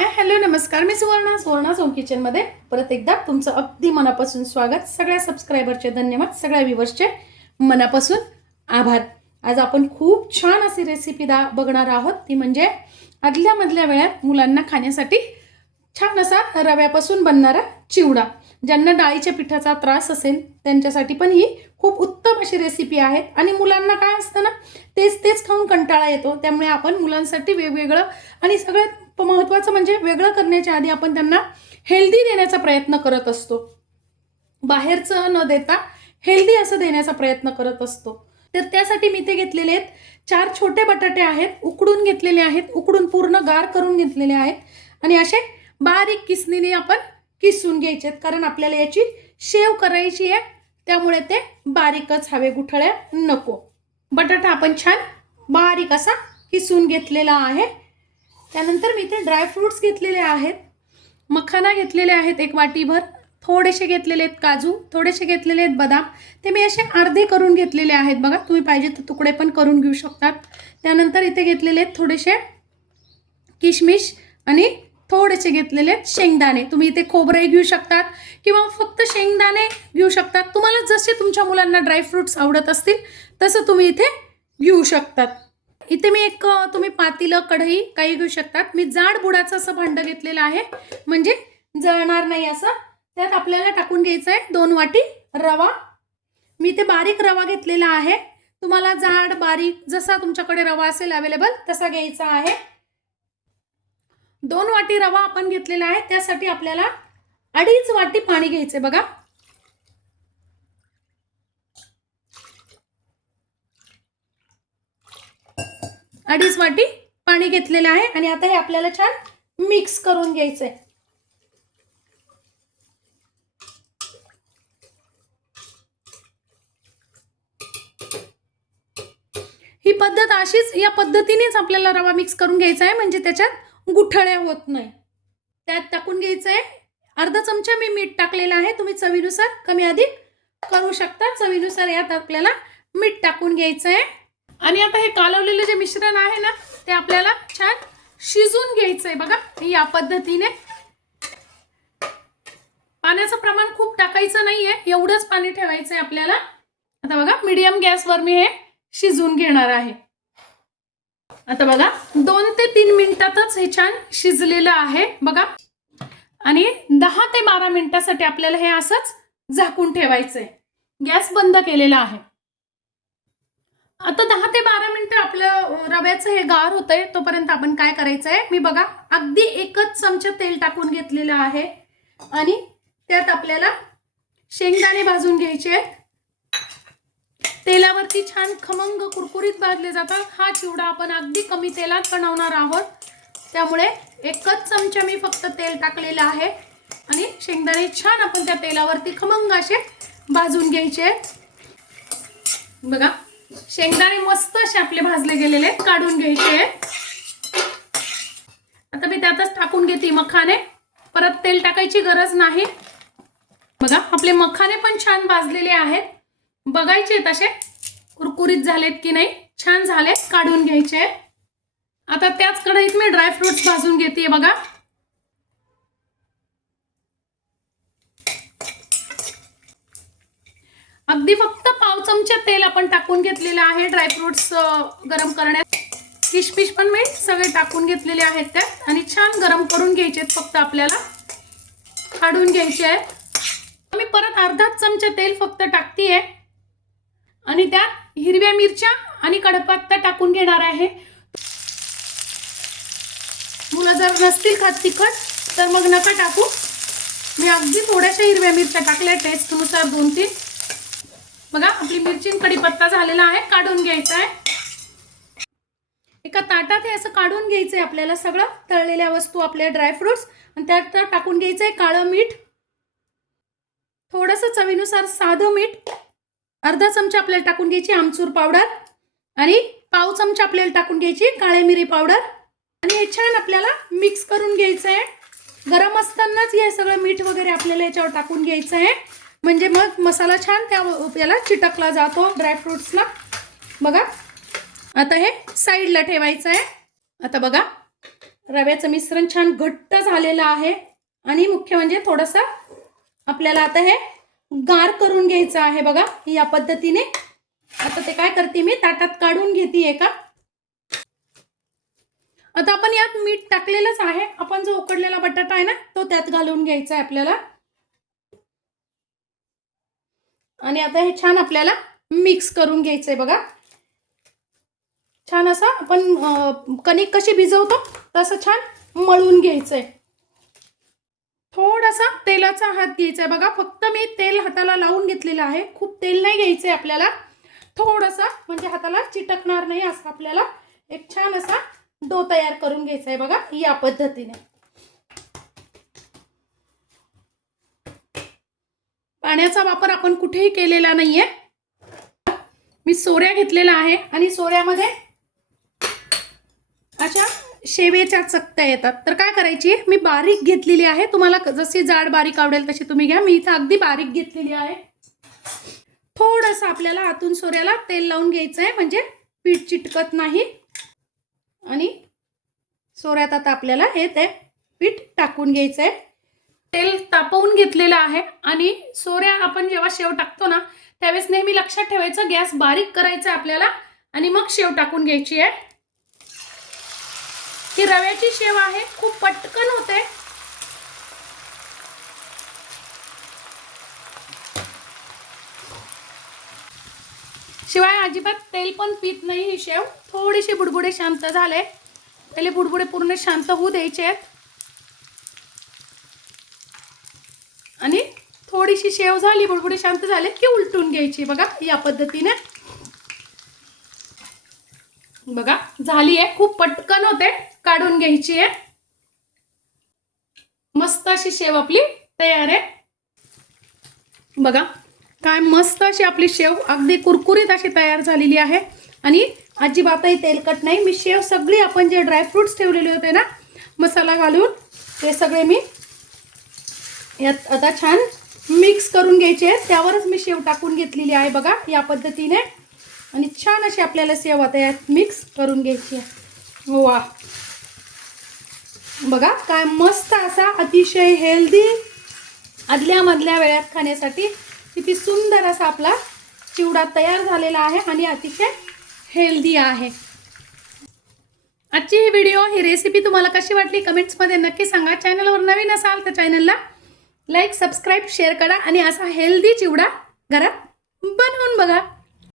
Hi hello नमस्कार, मी Suvarna home किचनमध्ये परत एकदा तुमचं अगदी मनापासून स्वागत. सगळ्या सबस्क्रायबरचे धन्यवाद, सगळ्या व्ह्यूअर्सचे मनापासून आभार. आज आपण खूप छान अशी रेसिपी बघणार आहोत, ती म्हणजे आदल्या मधल्या वेळात मुलांना खाण्यासाठी छान असा रव्यापासून बनणारा चिवडा. ज्यांना डाळीच्या पिठाचा त्रास असेल त्यांच्यासाठी पण ही खूप उत्तम अशी रेसिपी आहे. आणि मुलांना काय असतं ना, तेच खाऊन कंटाळा येतो, त्यामुळे आपण मुलांसाठी वेगवेगळं आणि सगळ्यात महत्त्वाचं म्हणजे वेगळं करण्याच्या आधी आपण त्यांना हेल्दी देण्याचा प्रयत्न करत असतो. बाहेरचं न देता हेल्दी असं देण्याचा प्रयत्न करत असतो. तर त्यासाठी मी ते घेतलेले आहेत 4 छोटे बटाटे आहेत, उकडून घेतलेले आहेत, उकडून पूर्ण गार करून घेतलेले आहेत आणि असे बारीक किसणीने आपण किसून घ्यायचे आहेत, कारण आपल्याला याची शेव करायची आहे, त्यामुळे ते बारीकच हवे, गुठळ्या नको. बटाटा आपण छान बारीक असा किसून घेतलेला आहे. त्यानंतर मी इथे ड्रायफ्रुट्स घेतलेले आहेत, मखाना घेतलेले आहेत 1 वाटीभर, थोडेसे घेतलेले आहेत काजू, थोडेसे घेतलेले आहेत बदाम. ते मी असे अर्धे करून घेतलेले आहेत बघा, तुम्ही पाहिजे तर तुकडे पण करून घेऊ शकतात. त्यानंतर इथे घेतलेले आहेत थोडेसे किशमिश आणि थोडेसे घेतलेले आहेत शेंगदाणे. तुम्ही इथे खोबरे घेऊ शकतात किंवा फक्त शेंगदाणे घेऊ शकतात. तुम्हाला जसे तुमच्या मुलांना ड्रायफ्रुट्स आवडत असतील तसं तुम्ही इथे घेऊ शकतात. इथे मी तुम्ही पातेलं कढई काही घेऊ शकतात. मी जाड बुडाचं असं भांडं घेतलेलं आहे, म्हणजे जळणार नाही असं. त्यात आपल्याला टाकून घ्यायचं आहे 2 वाटी रवा. मी इथे बारीक रवा घेतलेला आहे, तुम्हाला जाड बारीक जसा तुमच्याकडे रवा असेल अवेलेबल तसा घ्यायचा आहे. 2 वाटी रवा आपण घेतलेला आहे, त्यासाठी आपल्याला 2.5 वाटी पाणी घ्यायचे बघा. अडीच वाटी पाणी घेतलेलं आहे आणि आता हे आपल्याला छान मिक्स करून घ्यायचंय. ही पद्धत अशीच, या पद्धतीनेच आपल्याला रवा मिक्स करून घ्यायचा आहे, म्हणजे त्याच्यात गुठळ्या होत नाही. त्यात टाकून घ्यायचं आहे अर्धा चमचा मी मीठ टाकलेलं आहे, तुम्ही चवीनुसार कमी अधिक करू शकता. चवीनुसार यात आपल्याला मीठ टाकून घ्यायचं आहे. आणि आता हे कालवलेलं जे मिश्रण आहे ना, ते आपल्याला छान शिजून घ्यायचंय बघा, या पद्धतीने. पाण्याचं प्रमाण खूप टाकायचं नाहीये, एवढंच पाणी ठेवायचंय आपल्याला. आता बघा मीडियम गॅसवर मी हे शिजून घेणार आहे. आता बघा 2 ते 3 मिनिटातच हे छान शिजलेलं आहे बघा. आणि 10 ते 12 मिनिटासाठी आपल्याला हे असंच झाकून ठेवायचंय. गॅस बंद केलेला आहे. आता 10 ते 12 मिनिटं आपलं रव्याचं हे गार होतंय, तोपर्यंत आपण काय करायचं आहे, मी बघा अगदी 1 चमचा तेल टाकून घेतलेलं आहे आणि त्यात आपल्याला शेंगदाणे भाजून घ्यायचे आहेत. तेलावरती छान खमंग कुरकुरीत भाजले जातात. हा चिवडा आपण अगदी कमी तेलात बनवणार आहोत, त्यामुळे 1 चमचा मी फक्त तेल टाकलेलं आहे आणि शेंगदाणे छान आपण त्या तेलावरती खमंग असे भाजून घ्यायचे आहेत. बघा शेंगदाणे मस्त असे आपले भाजले गेलेले आहेत, काढून घ्यायचे. आता मी त्यातच टाकून घेते मखाने, परत तेल टाकायची गरज नाही. बघा आपले मखाने पण छान भाजलेले आहेत, बघायचे तसे कुरकुरीत झालेत की नाही. छान झालेत, काढून घ्यायचे. आता त्याच कढईत मी ड्रायफ्रुट्स भाजून घेते बघा. अगदी फक्त पाव चमचा तेल आपण टाकून घेतलेलं आहे ड्रायफ्रुट्स गरम करण्यात. किशमिश पण मी सगळे टाकून घेतलेले आहेत त्यात आणि छान गरम करून घ्यायचे, फक्त आपल्याला काढून घ्यायचे आहे. मी परत अर्धा चमचा तेल फक्त टाकतेय आणि त्यात हिरव्या मिरच्या आणि कढीपत्ता टाकून घेणार आहे. मुलं जर नसतील खात तिखट तर मग नका टाकू. मी अगदी थोड्याशा हिरव्या मिरच्या टाकल्या टेस्टनुसार 2-3. बघा आपली मिरची कढीपत्ता झालेला आहे, काढून घ्यायचा आहे. एका ताटात हे असं काढून घ्यायचंय आपल्याला सगळं तळलेल्या वस्तू, आपले ड्रायफ्रुट्स, आणि त्यात टाकून घ्यायचंय काळं मीठ, थोडंसं चवीनुसार साधं मीठ, अर्धा चमचा आपल्याला टाकून घ्यायची आमचूर पावडर आणि पाव चमचा आपल्याला टाकून घ्यायची काळे मिरी पावडर. आणि हे छान आपल्याला मिक्स करून घ्यायचं आहे. गरम असतानाच हे सगळं मीठ वगैरे आपल्याला याच्यावर टाकून घ्यायचं आहे, म्हणजे मग मसाला छान त्याला चिटकला जातो ड्रायफ्रुट्सला. बघा आता हे साईडला ठेवायचं आहे. आता बघा रव्याचं मिश्रण छान घट्ट झालेलं आहे आणि मुख्य म्हणजे थोडंसं आपल्याला आता हे गार करून घ्यायचं आहे बघा या पद्धतीने. आता ते काय करते मी ताटात काढून घेते का. आता आपण यात मीठ टाकलेलंच आहे. आपण जो उकडलेला बटाटा आहे ना तो त्यात घालून घ्यायचा आहे आपल्याला. आणि आता हे छान आपल्याला मिक्स करून घ्यायचंय बघा. छान असं आपण कणिक कशी भिजवतो तसं छान मळून घ्यायचंय. थोडासा तेलाचा हात घ्यायचा आहे बघा. फक्त मी तेल हाताला लावून घेतलेलं आहे. खूप तेल नाही घ्यायचंय आपल्याला. थोडासा म्हणजे हाताला चिटकणार नाही असं आपल्याला एक छान असा डो तयार करून घ्यायचा आहे बघा या पद्धतीने. पाण्याचा वापर आपण कुठेही केलेला नाहीये. मी सोऱ्या घेतलेला आहे आणि सोऱ्यामध्ये अशा शेवेच्या चकत्या येतात. तर काय करायची मी बारीक घेतलेली आहे. तुम्हाला जशी जाड बारीक आवडेल तशी तुम्ही घ्या. मी इथं अगदी बारीक घेतलेली आहे. थोडंसं आपल्याला आतून सोऱ्याला तेल लावून घ्यायचं आहे म्हणजे पीठ चिटकत नाही. आणि सोऱ्यात आता आपल्याला हे ते पीठ टाकून घ्यायचं आहे. तेल तापवून घेतलेलं आहे आणि सोऱ्या आपण जेव्हा शेव टाकतो ना त्यावेळेस नेहमी लक्षात ठेवायचं गॅस बारीक करायचा आपल्याला आणि मग शेव टाकून घ्यायची आहे. ही रव्याची शेव आहे. खूप पटकन होते. शिवाय अजिबात तेल पण पीत नाही ही शेव. थोडीशी बुडबुडे शांत झाले. पहिले बुडबुडे पूर्ण शांत होऊ द्यायचे आहेत आणि थोडीशी शेव झाली बुडबुडे शांत झाले की उलटून घ्यायची बघा या पद्धतीने. बघा झाली आहे. खूप पटकन होते. काढून घ्यायची आहे. मस्त अशी शेव आपली तयार आहे. बघा काय मस्त अशी आपली शेव अगदी कुरकुरीत अशी तयार झालेली आहे आणि अजिबातही तेलकट नाही. मी शेव सगळी आपण जे ड्रायफ्रुट्स ठेवलेले होते ना मसाला घालून ते सगळे मी यात आता छान मिक्स करून घ्यायचे. त्यावरच मी शेव टाकून घेतलेली आहे बघा या पद्धतीने. आणि छान अशी आपल्याला शेव आता यात मिक्स करून घ्यायची आहे. वा बघा काय मस्त असा अतिशय हेल्दी आदल्या मधल्या वेळात खाण्यासाठी किती सुंदर असा आपला चिवडा तयार झालेला आहे आणि अतिशय हेल्दी आहे. आजची ही व्हिडिओ ही रेसिपी तुम्हाला कशी वाटली कमेंट्समध्ये नक्की सांगा. चॅनलवर नवीन असाल तर चॅनलला लाईक सबस्क्राईब शेअर करा आणि असा हेल्दी चिवडा घरात बनवून बघा.